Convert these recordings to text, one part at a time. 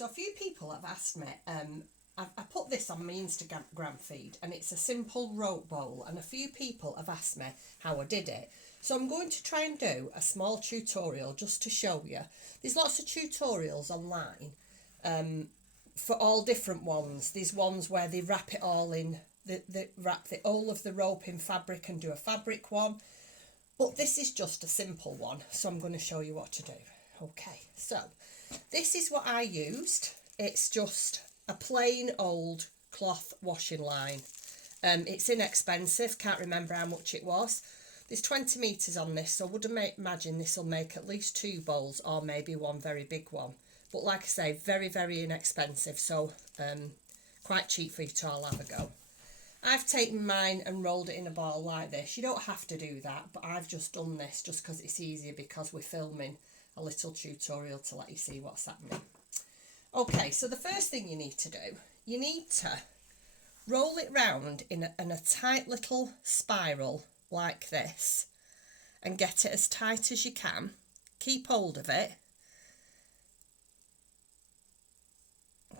so a few people have asked me, I put this on my Instagram feed, and it's a simple rope bowl, and a few people have asked me how I did it. So I'm going to try and do a small tutorial just to show you. There's lots of tutorials online for all different ones. There's ones where they wrap it all in, they wrap the whole of the rope in fabric and do a fabric one. But this is just a simple one, so I'm going to show you what to do. Okay, so this is what I used. It's just a plain old cloth washing line. It's inexpensive, can't remember how much it was. There's 20 metres on this, so I would imagine this will make at least 2 bowls or maybe one very big one. But like I say, very, very inexpensive, so quite cheap for you to all have a go. I've taken mine and rolled it in a ball like this. You don't have to do that, but I've just done this just because it's easier, because we're filming a little tutorial to let you see what's happening. Okay, so the first thing you need to do, you need to roll it round in a tight little spiral like this and get it as tight as you can. Keep hold of it.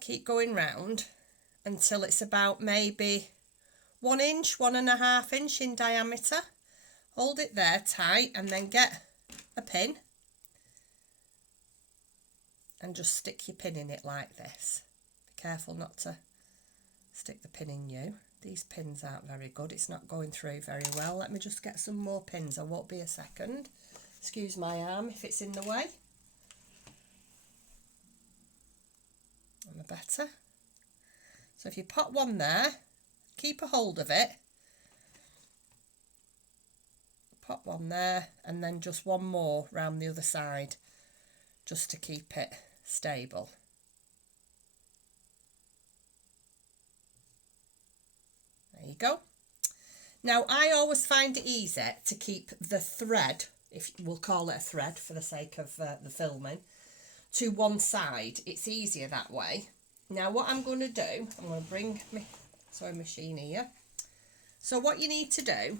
Keep going round until it's about maybe 1 inch, 1.5 inch in diameter. Hold it there tight and then get a pin and just stick your pin in it like this. Be careful not to stick the pin in you. These pins aren't very good. It's not going through very well. Let me just get some more pins. I won't be a second. Excuse my arm if it's in the way. And better. So if you pop one there, keep a hold of it. Pop one there and then just one more round the other side just to keep it stable. There you go. Now I always find it easy to keep the thread, if we'll call it a thread for the sake of the filming, to one side. It's easier that way. Now what I'm going to do, I'm going to bring my sewing machine here. So what you need to do,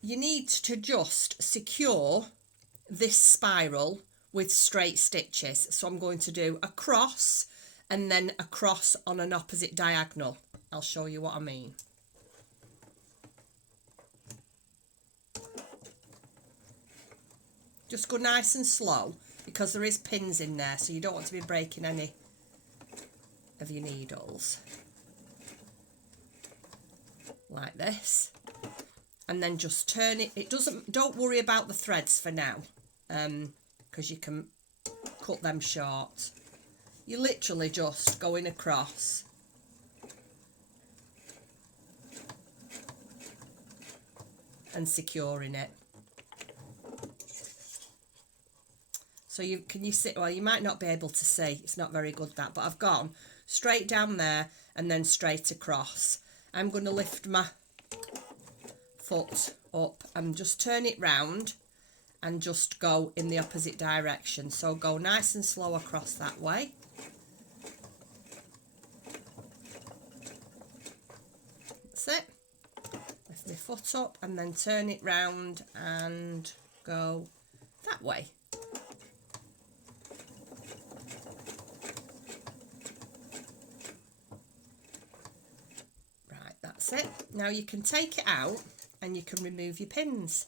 you need to just secure this spiral with straight stitches. So I'm going to do a cross and then a cross on an opposite diagonal. I'll show you what I mean. Just go nice and slow because there is pins in there, so you don't want to be breaking any of your needles. Like this. And then just turn it. Don't worry about the threads for now, because you can cut them short. You're literally just going across. And securing it. So can you see? Well, you might not be able to see. It's not very good that, but I've gone straight down there and then straight across. I'm going to lift my foot up and just turn it round and just go in the opposite direction. So go nice and slow across that way. That's it. Lift my foot up and then turn it round and go that way. Right, that's it. Now you can take it out and you can remove your pins.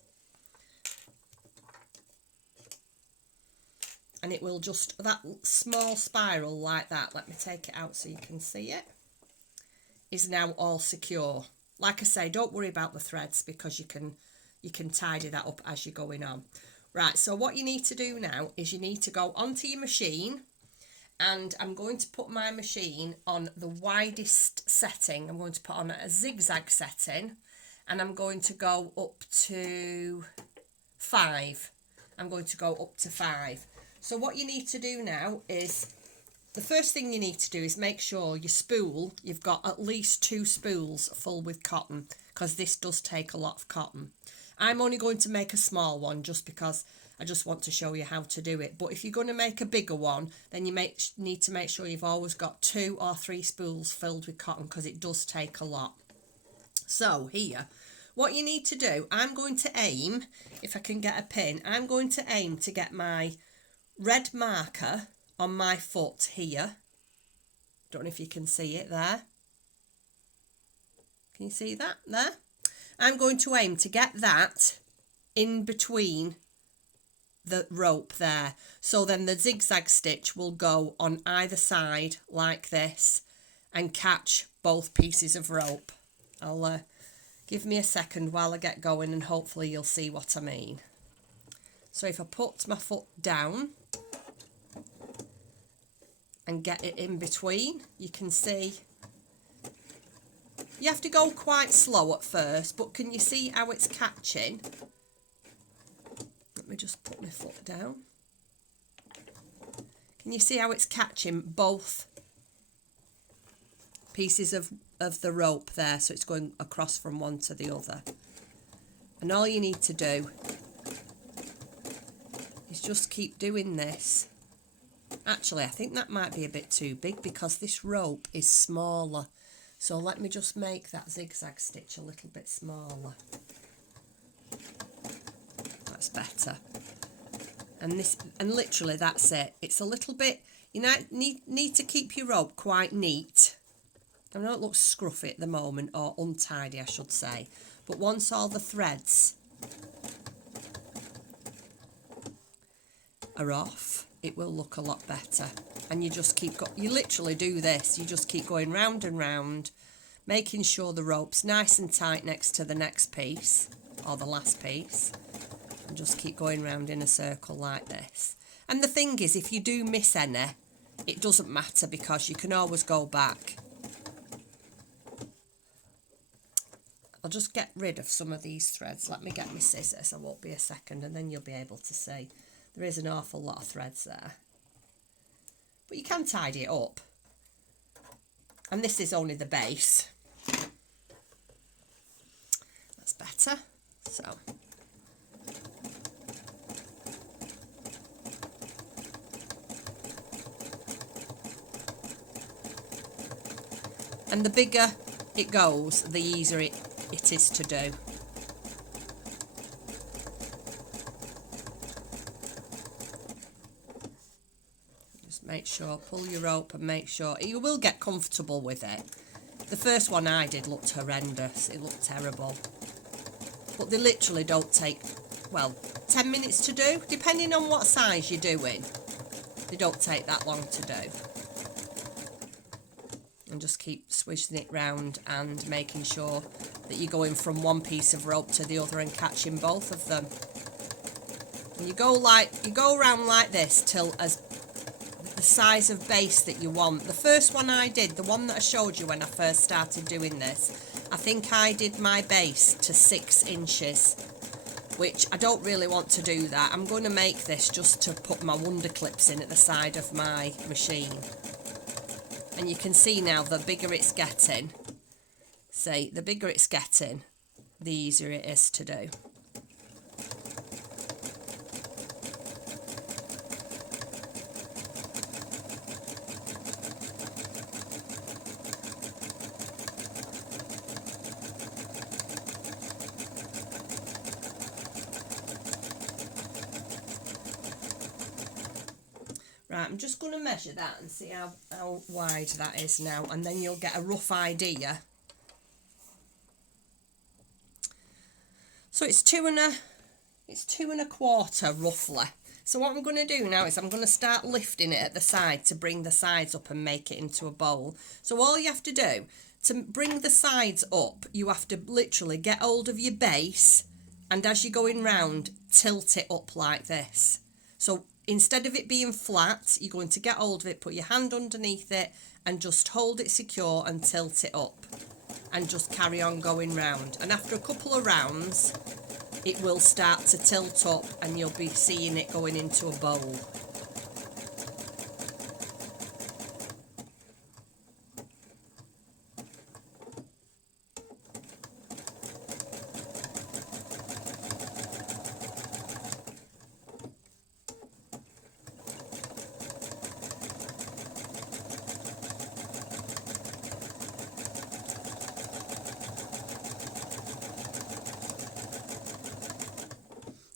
And it will just, that small spiral like that, let me take it out so you can see it, is now all secure. Like I say, don't worry about the threads because you can tidy that up as you're going on. Right, so what you need to do now is you need to go onto your machine, and I'm going to put my machine on the widest setting. I'm going to put on a zigzag setting, and I'm going to go up to 5. I'm going to go up to 5. So what you need to do now is, the first thing you need to do is make sure your spool, you've got at least 2 spools full with cotton, because this does take a lot of cotton. I'm only going to make a small one just because I just want to show you how to do it. But if you're going to make a bigger one, then you need to make sure you've always got 2 or 3 spools filled with cotton, because it does take a lot. So here, what you need to do, I'm going to aim, if I can get a pin, I'm going to aim to get my red marker on my foot here. Don't know if you can see it there. Can you see that there? I'm going to aim to get that in between the rope there. So then the zigzag stitch will go on either side like this and catch both pieces of rope. I'll give me a second while I get going and hopefully you'll see what I mean. So if I put my foot down and get it in between, you can see you have to go quite slow at first, but can you see how it's catching? Let me just put my foot down. Can you see how it's catching both pieces of the rope there? So it's going across from one to the other. And all you need to do is just keep doing this. Actually, I think that might be a bit too big because this rope is smaller. So let me just make that zigzag stitch a little bit smaller. That's better. And literally that's it. It's a little bit, you know, need to keep your rope quite neat. I know it looks scruffy at the moment, or untidy I should say. But once all the threads are off, it will look a lot better. And you just keep you literally do this, you just keep going round and round, making sure the rope's nice and tight next to the next piece or the last piece, and just keep going round in a circle like this. And the thing is, if you do miss any, it doesn't matter because you can always go back. I'll just get rid of some of these threads. Let me get my scissors, I won't be a second, and then you'll be able to see there is an awful lot of threads there. But you can tidy it up. And this is only the base. That's better. So. And the bigger it goes, the easier it is to do. Make sure, pull your rope and make sure, you will get comfortable with it. The first one I did looked horrendous, it looked terrible. But they literally don't take, well, 10 minutes to do, depending on what size you're doing. They don't take that long to do. And just keep swishing it round and making sure that you're going from one piece of rope to the other and catching both of them. And you go around like this till as the size of base that you want. The first one I did, the one that I showed you when I first started doing this, I think I did my base to 6 inches, which I don't really want to do that. I'm going to make this just to put my wonder clips in at the side of my machine. And you can see now the bigger it's getting, the bigger it's getting, the easier it is to do. Right, I'm just going to measure that and see how wide that is now, and then you'll get a rough idea. So it's 2¼ roughly. So what I'm going to do now is I'm going to start lifting it at the side to bring the sides up and make it into a bowl. So all you have to do to bring the sides up, you have to literally get hold of your base, and as you're going round, tilt it up like this. So instead of it being flat, you're going to get hold of it, put your hand underneath it and just hold it secure and tilt it up, and just carry on going round. And after a couple of rounds, it will start to tilt up and you'll be seeing it going into a bowl.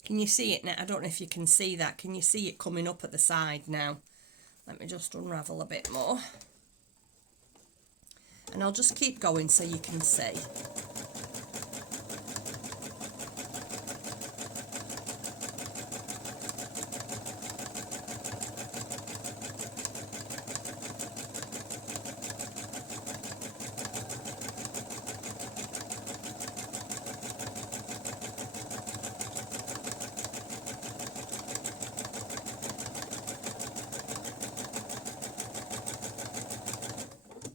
Can you see it now? I don't know if you can see that. Can you see it coming up at the side now? Let me just unravel a bit more. And I'll just keep going so you can see.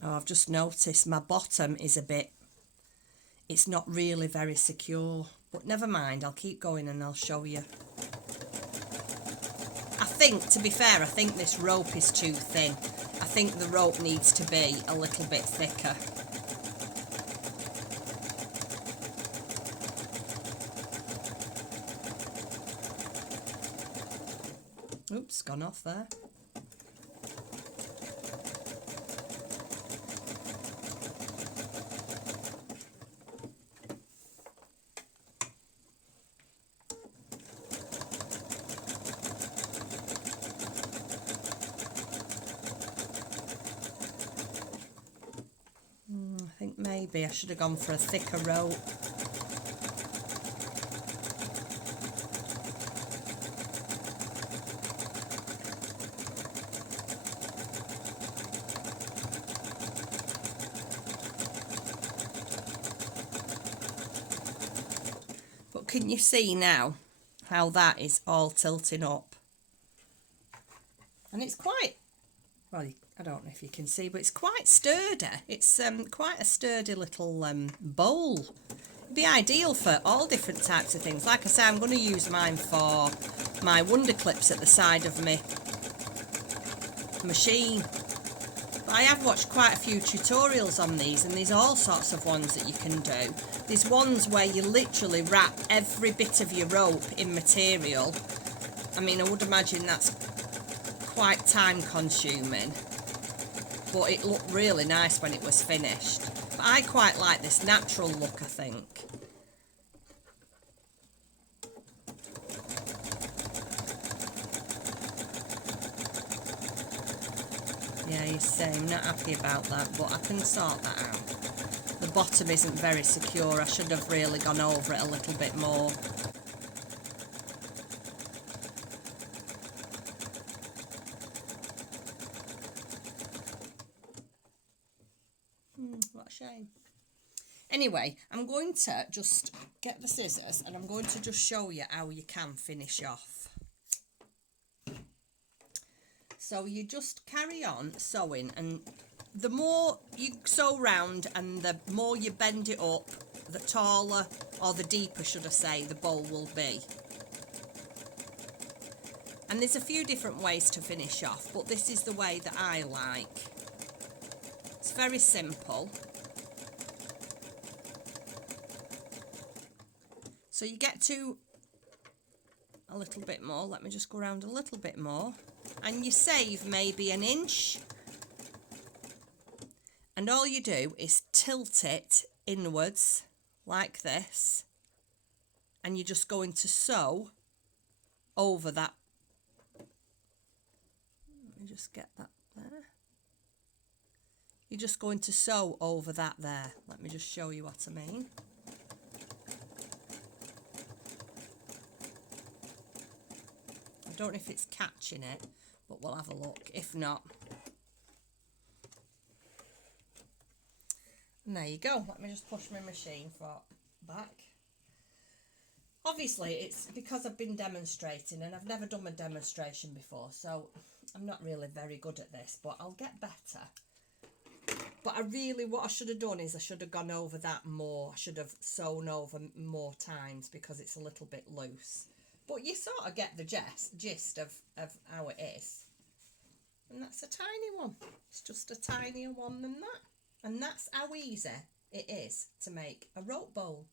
Oh, I've just noticed my bottom is a bit, it's not really very secure, but never mind, I'll keep going and I'll show you. I think, to be fair, I think this rope is too thin. I think the rope needs to be a little bit thicker. Oops, gone off there. I think maybe I should have gone for a thicker rope. But can you see now how that is all tilting up? And it's quite, well, I don't know if you can see, but it's quite sturdy. It's quite a sturdy little bowl. It'd be ideal for all different types of things. Like I say, I'm going to use mine for my wonder clips at the side of my machine. But I have watched quite a few tutorials on these, and there's all sorts of ones that you can do. There's ones where you literally wrap every bit of your rope in material. I mean, I would imagine that's quite time consuming, but it looked really nice when it was finished. But I quite like this natural look, I think. Yeah, you see, I'm not happy about that, but I can sort that out. The bottom isn't very secure. I should have really gone over it a little bit more. What a shame. Anyway, I'm going to just get the scissors and I'm going to just show you how you can finish off. So you just carry on sewing, and the more you sew round and the more you bend it up, the taller, or the deeper should I say, the bowl will be. And there's a few different ways to finish off, but this is the way that I like. It's very simple. So you get to a little bit more. Let me just go around a little bit more. And you save maybe an inch. And all you do is tilt it inwards like this. And you're just going to sew over that. Let me just get that there. You're just going to sew over that there. Let me just show you what I mean. I don't know if it's catching it, but we'll have a look. If not, and there you go. Let me just push my machine back. Obviously, it's because I've been demonstrating and I've never done a demonstration before, so I'm not really very good at this, but I'll get better. But what I should have done is I should have gone over that more. I should have sewn over more times because it's a little bit loose. But you sort of get the gist of how it is. And that's a tiny one. It's just a tinier one than that. And that's how easy it is to make a rope bowl.